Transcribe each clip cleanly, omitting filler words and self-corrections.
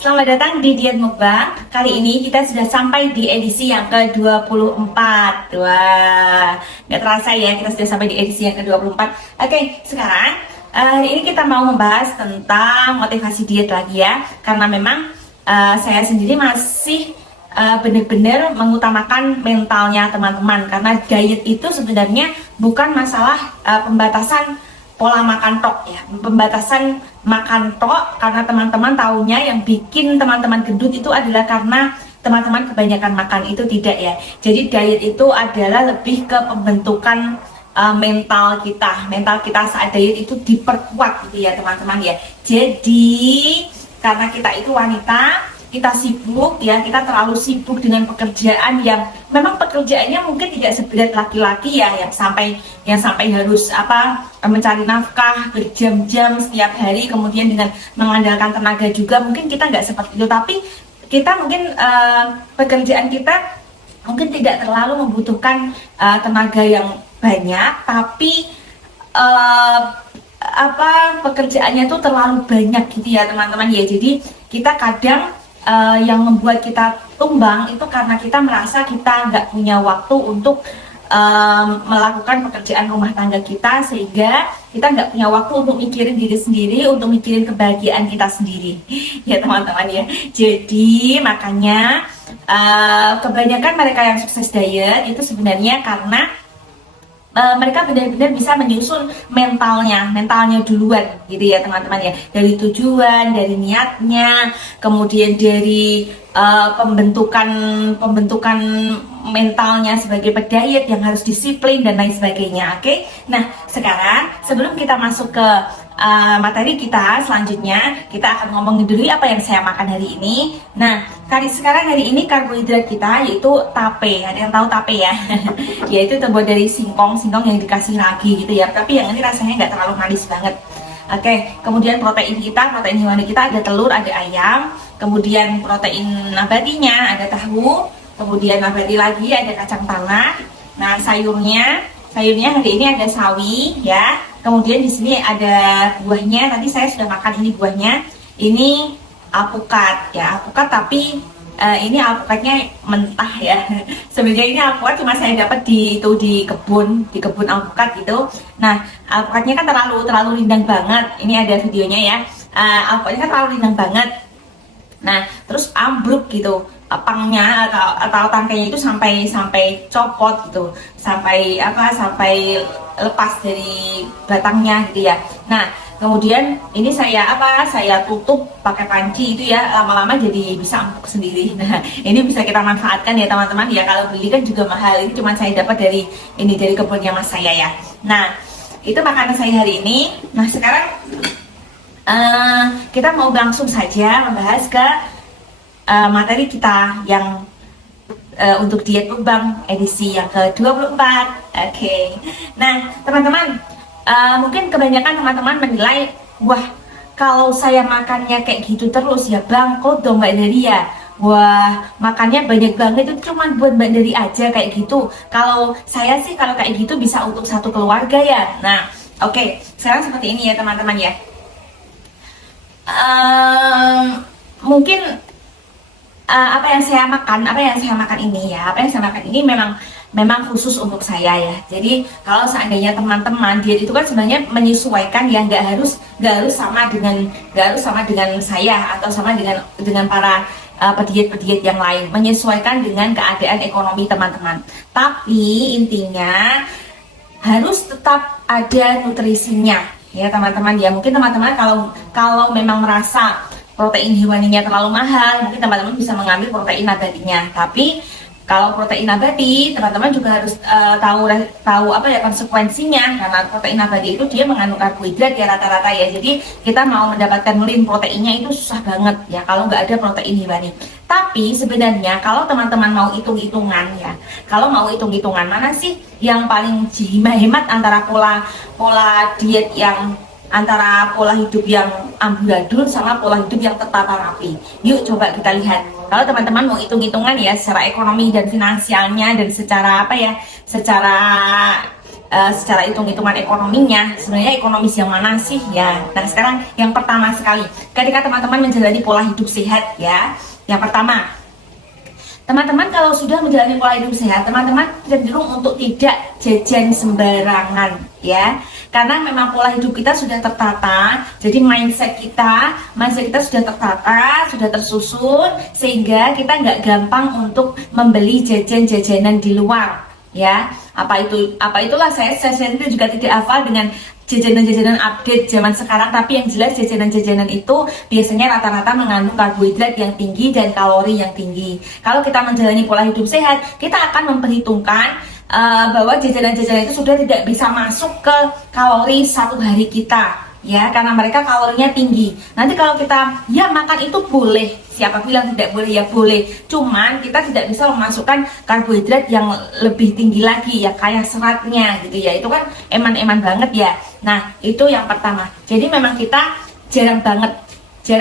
Selamat datang di Diet Mukbang. Kali ini kita sudah sampai di edisi yang ke-24. Wah, nggak terasa ya kita sudah sampai di edisi yang ke-24. Oke, sekarang hari ini kita mau membahas tentang motivasi diet lagi ya. Karena memang saya sendiri masih benar-benar mengutamakan mentalnya teman-teman. Karena diet itu sebenarnya bukan masalah pembatasan pola makan tok ya, pembatasan makan tok, karena teman-teman tahunya yang bikin teman-teman gendut itu adalah karena teman-teman kebanyakan makan. Itu tidak ya. Jadi diet itu adalah lebih ke pembentukan mental kita saat diet itu diperkuat gitu ya teman-teman ya. Jadi karena kita itu wanita, kita sibuk ya, kita terlalu sibuk dengan pekerjaan yang memang pekerjaannya mungkin tidak seberat laki-laki ya, yang sampai harus mencari nafkah berjam-jam setiap hari, kemudian dengan mengandalkan tenaga juga, mungkin kita nggak seperti itu. Tapi kita mungkin pekerjaan kita mungkin tidak terlalu membutuhkan tenaga yang banyak, tapi pekerjaannya itu terlalu banyak gitu ya teman-teman ya. Jadi kita kadang yang membuat kita tumbang itu karena kita merasa kita nggak punya waktu untuk melakukan pekerjaan rumah tangga kita, sehingga kita nggak punya waktu untuk mikirin diri sendiri, untuk mikirin kebahagiaan kita sendiri ya teman-teman ya. Jadi makanya kebanyakan mereka yang sukses diet itu sebenarnya karena mereka benar-benar bisa menyusun mentalnya duluan gitu ya teman-teman ya, dari tujuan, dari niatnya, kemudian dari pembentukan mentalnya sebagai pediet yang harus disiplin dan lain sebagainya. Oke, nah sekarang sebelum kita masuk ke materi kita selanjutnya, kita akan ngomongin dulu apa yang saya makan hari ini. Nah, sekarang hari ini karbohidrat kita yaitu tape. Ada yang tahu tape ya? Yaitu terbuat dari singkong yang dikasih ragi gitu ya. Tapi yang ini rasanya nggak terlalu manis banget. Oke, kemudian protein hewani kita ada telur, ada ayam. Kemudian protein nabatinya ada tahu. Kemudian nabati lagi ada kacang tanah. Nah, sayurnya hari ini ada sawi ya. Kemudian di sini ada buahnya. Tadi saya sudah makan ini buahnya. Ini alpukat ya, alpukat, tapi ini alpukatnya mentah ya. Sebenarnya ini alpukat cuma saya dapat di kebun alpukat gitu. Nah, alpukatnya kan terlalu rindang banget. Ini ada videonya ya. Alpukatnya kan terlalu rindang banget. Nah, terus ambruk gitu. Pangnya atau tangkainya itu sampai copot gitu, sampai lepas dari batangnya gitu ya. Nah, kemudian ini saya tutup pakai panci itu ya, lama-lama jadi bisa empuk sendiri. Nah, ini bisa kita manfaatkan ya teman-teman ya. Kalau beli kan juga mahal, ini cuma saya dapat dari kebunnya mas saya ya. Nah, itu makanan saya hari ini. Nah, sekarang kita mau langsung saja membahas ke materi kita yang untuk diet mukbang edisi yang ke-24. Oke. Nah, teman-teman, mungkin kebanyakan teman-teman menilai, wah, kalau saya makannya kayak gitu terus ya bangkrut dong Mbak Dari ya. Wah, makannya banyak banget, itu cuma buat Mbak Dari aja kayak gitu. Kalau saya sih kalau kayak gitu bisa untuk satu keluarga ya. Nah, oke. Sekarang seperti ini ya teman-teman ya. Mungkin apa yang saya makan ini memang khusus untuk saya ya. Jadi kalau seandainya teman-teman diet itu kan sebenarnya menyesuaikan ya, nggak harus sama dengan saya atau sama dengan para pediet yang lain, menyesuaikan dengan keadaan ekonomi teman-teman. Tapi intinya harus tetap ada nutrisinya ya teman-teman ya. Mungkin teman-teman kalau memang merasa protein hewaninya terlalu mahal, mungkin teman-teman bisa mengambil protein nabatinya. Tapi kalau protein nabati, teman-teman juga harus tahu konsekuensinya, karena protein nabati itu dia mengandung karbohidrat ya rata-rata ya. Jadi kita mau mendapatkan lean proteinnya itu susah banget ya kalau nggak ada protein hewani. Tapi sebenarnya kalau teman-teman mau hitung-hitungan ya, mana sih yang paling hemat antara pola diet antara pola hidup yang amburadul sama pola hidup yang tertata rapi. Yuk coba kita lihat. Kalau teman-teman mau hitung-hitungan ya secara ekonomi dan finansialnya, dan secara secara hitung-hitungan ekonominya, sebenarnya ekonomis yang mana sih ya. Nah sekarang yang pertama sekali, ketika teman-teman menjalani pola hidup sehat ya, yang pertama, teman-teman kalau sudah menjalani pola hidup sehat, teman-teman cenderung untuk tidak jajan sembarangan ya. Karena memang pola hidup kita sudah tertata, jadi mindset kita sudah tertata, sudah tersusun, sehingga kita nggak gampang untuk membeli jajan-jajanan di luar ya. Apa itulah saya itu juga tidak hafal dengan jajanan-jajanan update zaman sekarang, tapi yang jelas jajanan-jajanan itu biasanya rata-rata mengandung karbohidrat yang tinggi dan kalori yang tinggi. Kalau kita menjalani pola hidup sehat, kita akan memperhitungkan bahwa jajanan-jajanan itu sudah tidak bisa masuk ke kalori satu hari kita ya, karena mereka kalorinya tinggi. Nanti kalau kita ya makan itu boleh, siapa bilang tidak boleh, ya boleh, cuman kita tidak bisa memasukkan karbohidrat yang lebih tinggi lagi ya, kayak seratnya gitu ya, itu kan eman-eman banget ya. Nah itu yang pertama, jadi memang kita jarang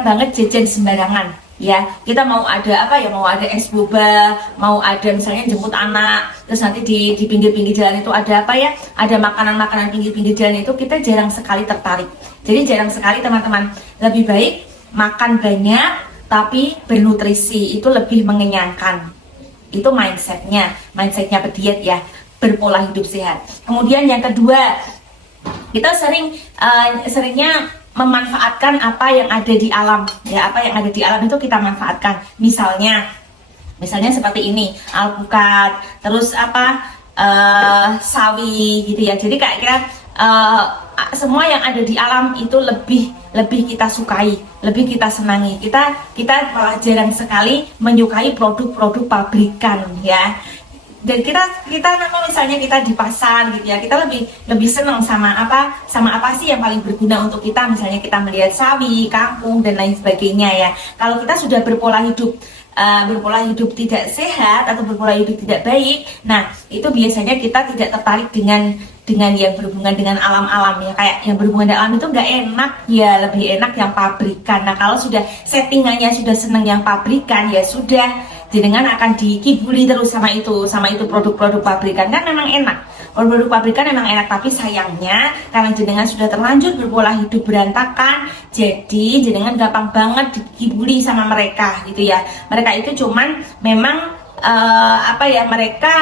banget jajan sembarangan ya. Kita mau ada apa ya, mau ada es boba, mau ada misalnya jemput anak, terus nanti di pinggir-pinggir jalan itu ada apa ya, ada makanan-makanan pinggir-pinggir jalan, itu kita jarang sekali tertarik. Jadi jarang sekali teman-teman, lebih baik makan banyak tapi bernutrisi, itu lebih mengenyangkan. Itu mindsetnya berdiet ya, berpola hidup sehat. Kemudian yang kedua, kita seringnya memanfaatkan apa yang ada di alam ya, apa yang ada di alam itu kita manfaatkan. Misalnya seperti ini, alpukat, terus sawi gitu ya. Jadi kayak kira semua yang ada di alam itu lebih kita sukai, lebih kita senangi. Kita malah jarang sekali menyukai produk-produk pabrikan ya. Dan kita misalnya kita di pasar gitu ya, kita lebih senang sama apa sih yang paling berguna untuk kita. Misalnya kita melihat sawi, kangkung dan lain sebagainya ya. Kalau kita sudah berpola hidup tidak sehat atau berpola hidup tidak baik, nah itu biasanya kita tidak tertarik dengan yang berhubungan dengan alam-alam ya. Kayak yang berhubungan dengan alam itu nggak enak ya, lebih enak yang pabrikan. Nah kalau sudah settingannya sudah senang yang pabrikan, ya sudah, jenengan akan dikibuli terus sama itu produk-produk pabrikan. Kan memang enak, produk pabrikan memang enak, tapi sayangnya karena jenengan sudah terlanjur berpola hidup berantakan, jadi jenengan gampang banget dikibuli sama mereka gitu ya. Mereka itu cuman memang mereka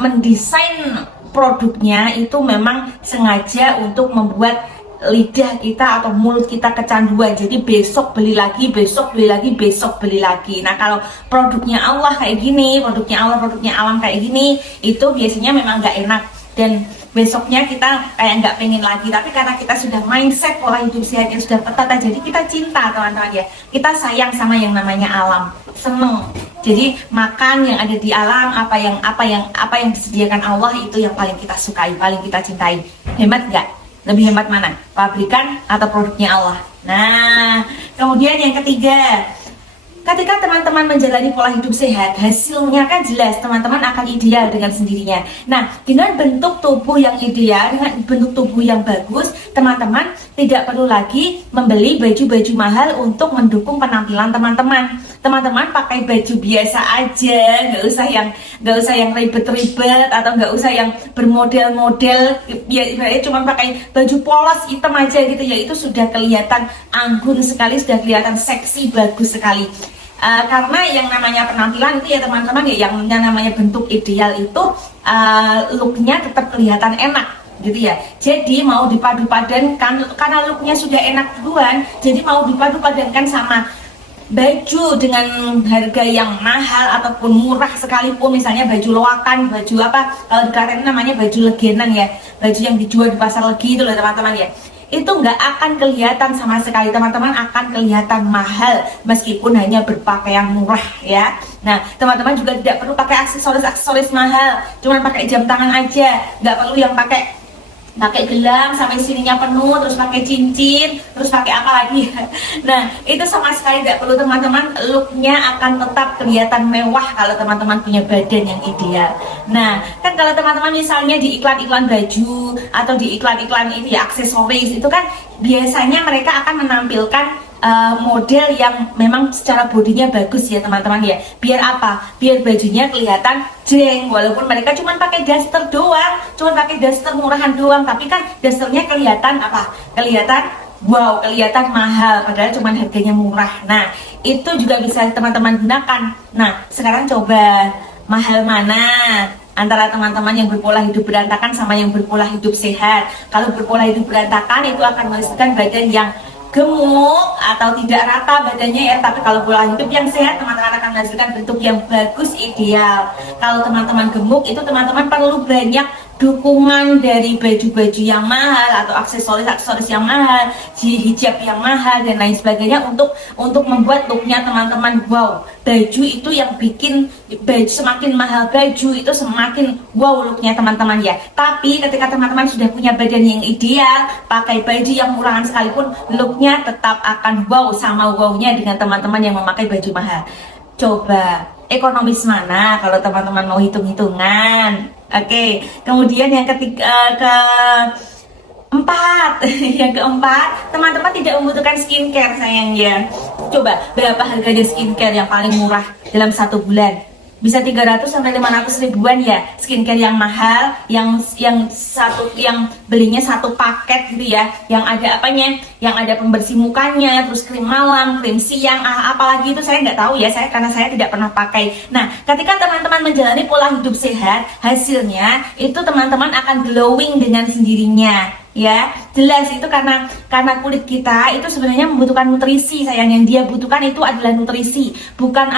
mendesain produknya itu memang sengaja untuk membuat lidah kita atau mulut kita kecanduan. Jadi besok beli lagi, besok beli lagi. Nah kalau produknya Allah kayak gini, produknya alam kayak gini, itu biasanya memang nggak enak, dan besoknya kita kayak nggak pengen lagi. Tapi karena kita sudah mindset pola hidup sehat yang sudah tertata, jadi kita cinta teman-teman ya, kita sayang sama yang namanya alam, seneng. Jadi makan yang ada di alam, apa yang disediakan Allah, itu yang paling kita sukai, paling kita cintai. Hemat nggak? Lebih hemat mana? Pabrikan atau produknya Allah? Nah, kemudian yang ketiga, ketika teman-teman menjalani pola hidup sehat, hasilnya kan jelas, teman-teman akan ideal dengan sendirinya. Nah, dengan bentuk tubuh yang ideal, dengan bentuk tubuh yang bagus, teman-teman tidak perlu lagi membeli baju-baju mahal untuk mendukung penampilan teman-teman. Teman-teman pakai baju biasa aja, nggak usah yang ribet-ribet, atau nggak usah yang bermodel-model, ya cuma pakai baju polos hitam aja gitu ya, itu sudah kelihatan anggun sekali, sudah kelihatan seksi, bagus sekali. Karena yang namanya penampilan itu ya teman-teman ya, yang namanya bentuk ideal itu looknya tetap kelihatan enak gitu ya. Jadi mau dipadu-padankan, karena looknya sudah enak duluan, jadi mau dipadu-padankan sama baju dengan harga yang mahal ataupun murah sekalipun, misalnya baju loakan, baju kalau di Klaten namanya baju legenan ya, baju yang dijual di pasar legi itu loh teman-teman ya, itu nggak akan kelihatan sama sekali. Teman-teman akan kelihatan mahal meskipun hanya berpakaian murah ya. Nah teman-teman juga tidak perlu pakai aksesoris mahal, cuma pakai jam tangan aja, nggak perlu yang pakai gelang sampai sininya penuh, terus pakai cincin, terus pakai apa lagi. Nah itu sama sekali tidak perlu teman-teman. Looknya akan tetap kelihatan mewah kalau teman-teman punya badan yang ideal. Nah kan kalau teman-teman misalnya di iklan-iklan baju atau di iklan-iklan ini ya, aksesoris, itu kan biasanya mereka akan menampilkan model yang memang secara bodinya bagus ya teman-teman ya. Biar apa? Biar bajunya kelihatan jeng, walaupun mereka cuma pakai daster doang, cuma pakai daster murahan doang, tapi kan dasternya kelihatan apa? Kelihatan wow, kelihatan mahal, padahal cuma harganya murah. Nah, itu juga bisa teman-teman gunakan. Nah, sekarang coba mahal mana antara teman-teman yang berpola hidup berantakan sama yang berpola hidup sehat. Kalau berpola hidup berantakan itu akan menghasilkan badan yang gemuk atau tidak rata badannya ya, tapi kalau pola hidup yang sehat teman-teman akan menghasilkan bentuk yang bagus ideal. Kalau teman-teman gemuk itu teman-teman perlu banyak dukungan dari baju-baju yang mahal atau aksesoris-aksesoris yang mahal, hijab yang mahal dan lain sebagainya untuk membuat looknya teman-teman wow. Baju itu yang bikin baju semakin mahal, baju itu semakin wow looknya teman-teman ya. Tapi ketika teman-teman sudah punya badan yang ideal, pakai baju yang murahan sekalipun looknya tetap akan wow sama wownya dengan teman-teman yang memakai baju mahal. Coba ekonomis mana kalau teman-teman mau hitung-hitungan. Oke, kemudian yang keempat, yang keempat, teman-teman tidak membutuhkan skincare sayang ya. Coba berapa harganya skincare yang paling murah dalam 1 bulan? Bisa 300 sampai 500 ribuan ya. Skincare yang mahal, yang belinya satu paket gitu ya, yang ada apanya, yang ada pembersih mukanya, terus krim malam, krim siang, apalagi itu saya nggak tahu ya, karena saya tidak pernah pakai. Nah, ketika teman-teman menjalani pola hidup sehat, hasilnya itu teman-teman akan glowing dengan sendirinya. Ya, jelas itu karena kulit kita itu sebenarnya membutuhkan nutrisi sayang. Yang dia butuhkan itu adalah nutrisi, bukan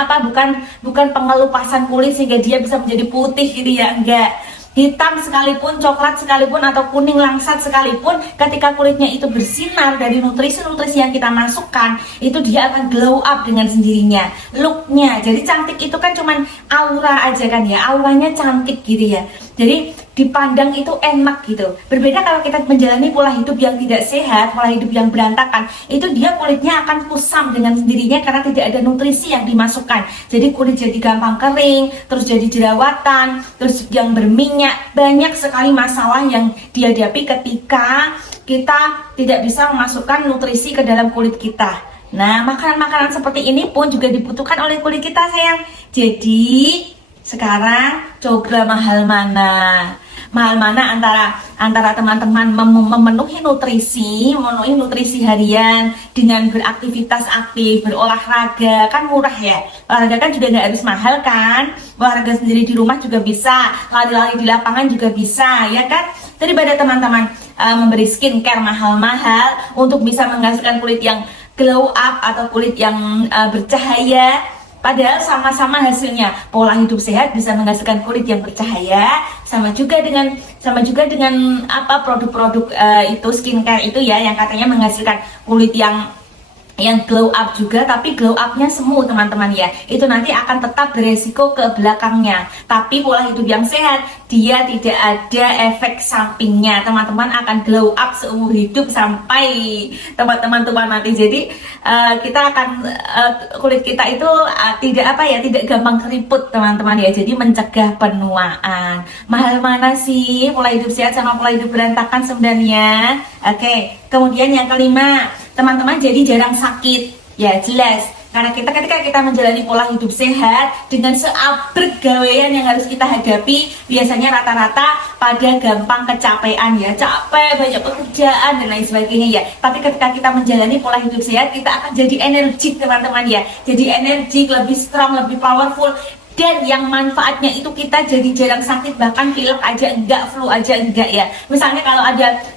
pengelupasan kulit sehingga dia bisa menjadi putih gitu ya, enggak. Hitam sekalipun, coklat sekalipun, atau kuning langsat sekalipun, ketika kulitnya itu bersinar dari nutrisi-nutrisi yang kita masukkan, itu dia akan glow up dengan sendirinya. Looknya, jadi cantik itu kan cuman aura aja kan ya, auranya cantik gitu ya. Jadi dipandang itu enak gitu. Berbeda kalau kita menjalani pola hidup yang tidak sehat, pola hidup yang berantakan, itu dia kulitnya akan kusam dengan sendirinya karena tidak ada nutrisi yang dimasukkan. Jadi kulit jadi gampang kering, terus jadi jerawatan, terus yang berminyak. Banyak sekali masalah yang dihadapi ketika kita tidak bisa memasukkan nutrisi ke dalam kulit kita. Nah, makanan-makanan seperti ini pun juga dibutuhkan oleh kulit kita sayang. Jadi sekarang coba mahal mana antara teman-teman memenuhi nutrisi harian dengan beraktivitas aktif, berolahraga, kan murah ya. Olahraga kan juga nggak harus mahal kan, olahraga sendiri di rumah juga bisa, lari-lari di lapangan juga bisa ya kan. Daripada teman-teman memberi skincare mahal-mahal untuk bisa menghasilkan kulit yang glow up atau kulit yang bercahaya, padahal sama-sama hasilnya. Pola hidup sehat bisa menghasilkan kulit yang bercahaya, sama juga dengan apa produk-produk itu skincare itu ya, yang katanya menghasilkan kulit yang glow up juga, tapi glow upnya semu teman-teman ya, itu nanti akan tetap beresiko ke belakangnya. Tapi pola hidup yang sehat, dia tidak ada efek sampingnya, teman-teman akan glow up seumur hidup sampai teman-teman tua nanti. Jadi kita akan kulit kita itu tidak gampang keriput teman-teman ya, jadi mencegah penuaan. Mahal mana sih pola hidup sehat sama pola hidup berantakan sebenarnya? Oke, kemudian yang kelima, teman-teman jadi jarang sakit. Ya jelas, karena ketika kita menjalani pola hidup sehat dengan seabrek gawean yang harus kita hadapi, biasanya rata-rata pada gampang kecapean ya, capek, banyak pekerjaan dan lain sebagainya ya. Tapi ketika kita menjalani pola hidup sehat, kita akan jadi energik teman-teman ya, jadi energik, lebih strong, lebih powerful. Dan yang manfaatnya itu kita jadi jarang sakit, bahkan pilek aja enggak, flu aja enggak ya. Misalnya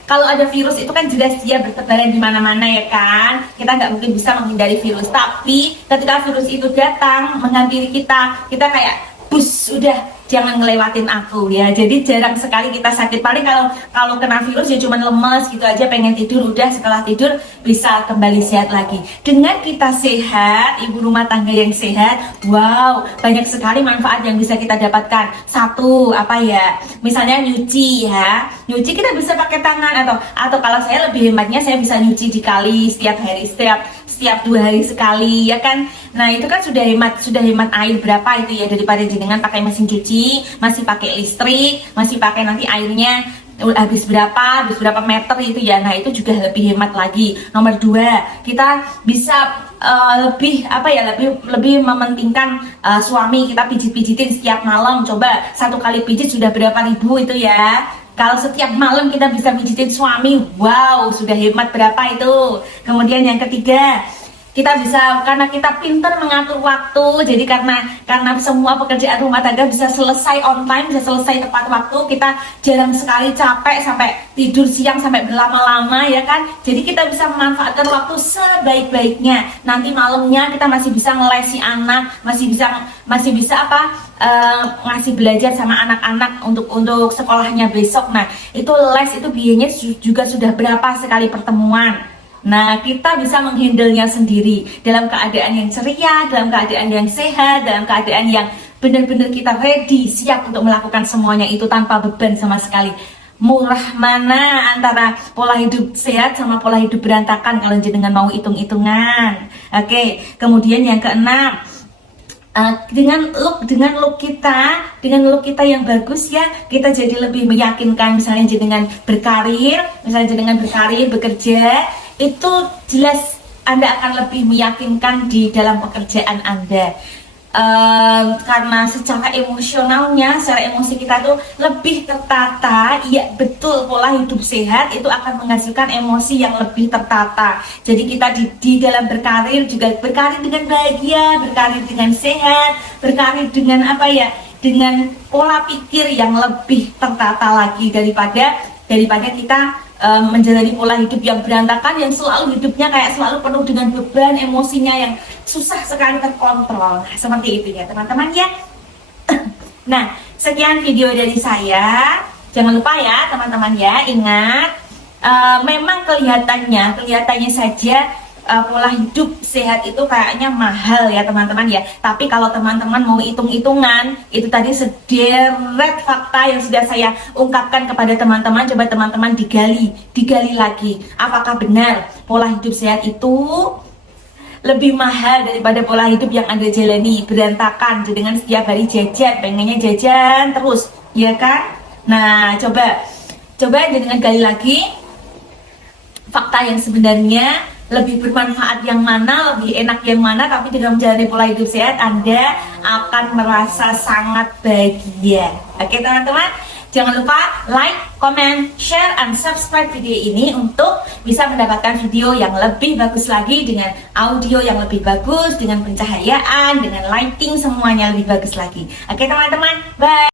kalau ada virus itu kan jelas dia bertebaran di mana-mana ya kan. Kita nggak mungkin bisa menghindari virus. Tapi ketika virus itu datang menghampiri kita kayak bus, udah jangan ngelewatin aku ya. Jadi jarang sekali kita sakit. Paling kalau kena virus ya cuman lemes gitu aja, pengen tidur, udah setelah tidur bisa kembali sehat lagi. Dengan kita sehat, ibu rumah tangga yang sehat, wow, banyak sekali manfaat yang bisa kita dapatkan. Satu, apa ya? Misalnya nyuci ya. Nyuci kita bisa pakai tangan atau kalau saya lebih hematnya saya bisa nyuci di kali setiap hari, setiap 2 hari sekali ya kan. Nah, itu kan sudah hemat air berapa itu ya, daripada jenengan pakai mesin cuci, masih pakai listrik, masih pakai nanti airnya habis berapa meter itu ya. Nah itu juga lebih hemat lagi. Nomor 2, kita bisa lebih lebih mementingkan suami kita pijit-pijitin setiap malam. Coba 1 kali pijit sudah berapa ribu itu ya. Kalau setiap malam kita bisa pijitin suami, wow, sudah hemat berapa itu. Kemudian yang ketiga, kita bisa, karena kita pintar mengatur waktu, jadi karena semua pekerjaan rumah tangga bisa selesai on time, bisa selesai tepat waktu, kita jarang sekali capek sampai tidur siang sampai berlama-lama ya kan. Jadi kita bisa memanfaatkan waktu sebaik-baiknya. Nanti malamnya kita masih bisa ngelesi anak, masih bisa ngasih belajar sama anak-anak untuk sekolahnya besok. Nah itu les itu biayanya juga sudah berapa sekali pertemuan. Nah, kita bisa menghandlenya sendiri dalam keadaan yang ceria, dalam keadaan yang sehat, dalam keadaan yang benar-benar kita ready, siap untuk melakukan semuanya itu tanpa beban sama sekali. Murah mana antara pola hidup sehat sama pola hidup berantakan kalau jenengan mau hitung-hitungan. Oke, kemudian yang keenam, dengan look kita yang bagus ya, kita jadi lebih meyakinkan. Misalnya jenengan berkarir bekerja, itu jelas Anda akan lebih meyakinkan di dalam pekerjaan Anda. Karena secara emosi kita itu lebih tertata. Iya betul, pola hidup sehat itu akan menghasilkan emosi yang lebih tertata. Jadi kita di dalam berkarir juga berkarir dengan bahagia, berkarir dengan sehat, berkarir dengan dengan pola pikir yang lebih tertata lagi daripada kita menjalani pola hidup yang berantakan, yang selalu hidupnya kayak selalu penuh dengan beban, emosinya yang susah sekali terkontrol. Seperti itu ya teman-teman ya. Nah, sekian video dari saya. Jangan lupa ya teman-teman ya, ingat memang kelihatannya saja pola hidup sehat itu kayaknya mahal ya teman-teman ya. Tapi kalau teman-teman mau hitung-hitungan, itu tadi sederet fakta yang sudah saya ungkapkan kepada teman-teman. Coba teman-teman digali lagi. Apakah benar pola hidup sehat itu lebih mahal daripada pola hidup yang Anda jalani berantakan dengan setiap hari jajan, pengennya jajan terus, ya kan? Nah, coba dengan gali lagi fakta yang sebenarnya lebih bermanfaat yang mana, lebih enak yang mana. Tapi dengan menjalani pola hidup sehat, Anda akan merasa sangat bahagia. Oke teman-teman, jangan lupa like, comment, share, and subscribe video ini untuk bisa mendapatkan video yang lebih bagus lagi, dengan audio yang lebih bagus, dengan pencahayaan, dengan lighting, semuanya lebih bagus lagi. Oke teman-teman, bye.